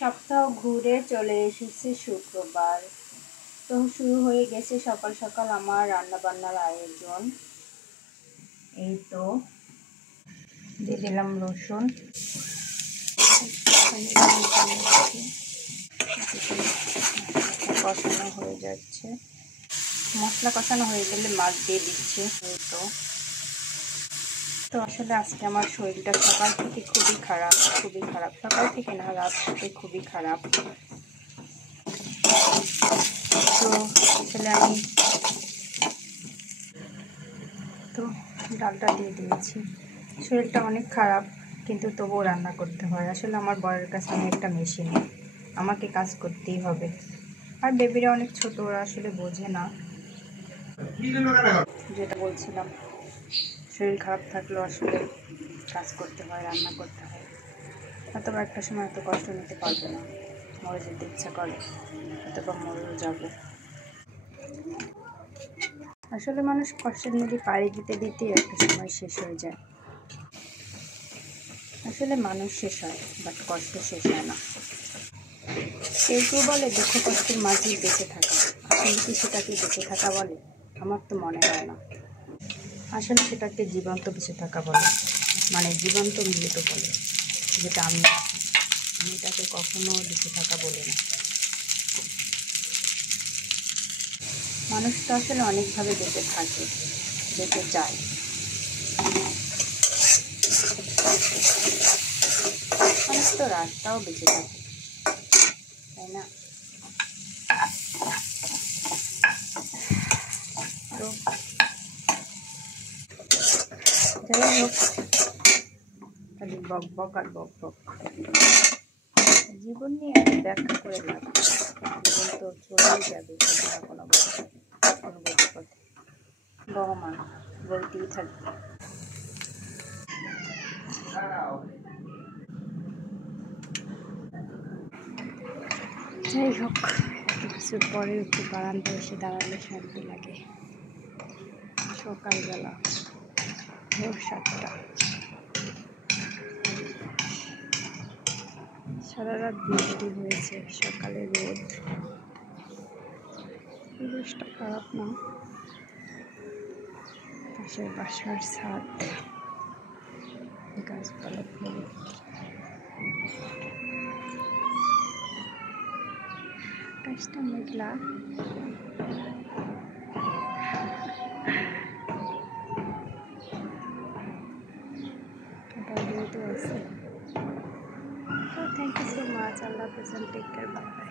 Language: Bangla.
সপ্তাহ ঘুরে চলে এসেছে শুক্রবার। তো শুরু হয়ে গেছে সকাল সকাল আমার রান্না বান্নার আয়োজন। এই তো দিয়ে দিলাম রসুন, কষানো হয়ে যাচ্ছে। মশলা কষানো হয়ে গেলে মাছ দিয়ে দিচ্ছি। এই তো আসলে আজকে আমার শরীরটা সকাল থেকে খুবই খারাপ, সকাল থেকে না, রাত থেকে খুবই খারাপ। তো আসলে আমি ডালটা দিয়ে দিয়েছি। শরীরটা অনেক খারাপ, কিন্তু তবুও রান্না করতে হয়। আসলে আমার বরের কাছে আমি একটা মেশিন, আমাকে কাজ করতেই হবে। আর বেবিরা অনেক ছোট, ওরা আসলে বোঝে না। যেটা বলছিলাম, শরীর খারাপ থাকলেও আসলে কাজ করতে হয়, রান্না করতে হয়। অথবা একটা সময় এত কষ্ট নিতে পারবো না, মরে যেতে ইচ্ছা করে, অথবা মরেও যাবো। আসলে মানুষ কষ্টের নদী পাড়ি দিতে দিতে একটা সময় শেষ হয়ে যায়। আসলে মানুষ শেষ হয়, বাট কষ্ট শেষ হয় না। কেউ কেউ বলে দুঃখ কষ্টের মাঝেই বেঁচে থাকা। আসলে কি সেটাকে বেঁচে থাকা বলে? আমার তো মনে হয় না। আসলে সেটাকে জীবন্ত বেঁচে থাকা বলে, মানে জীবন্ত মৃত বলে। যেটা আমি এটাকে কখনো বেঁচে থাকা বলি না। মানুষ তো আসলে অনেকভাবে বেঁচে থাকে, বেঁচে যায়। মানুষ তো রাতটাও বেঁচে থাকে, তাই না? তো যাই হোক, খালি বক বক আর বক বক। জীবন নিয়ে এত ব্যাখ্যা করে লাভ, জীবন তো চলেই যাবে কোনো গতিপথে। বহমান বলতেই থাকবে। যাই হোক, কিছুর পরে একটু বারান্দায় এসে দাঁড়ালে শান্তি লাগে। সকালবেলা ভোর 7টা, সারা রাত বৃষ্টি হয়েছে, সকালে রোদ। পরিবেশটা খারাপ না। পাশের বাসার ছাদ, গাছপালা ভরে। আকাশটা মেঘলা। আবার রোদও আছে। Thank you so much. আল্লাহ হাফেজ, টেক কেয়ার, বাই বাই।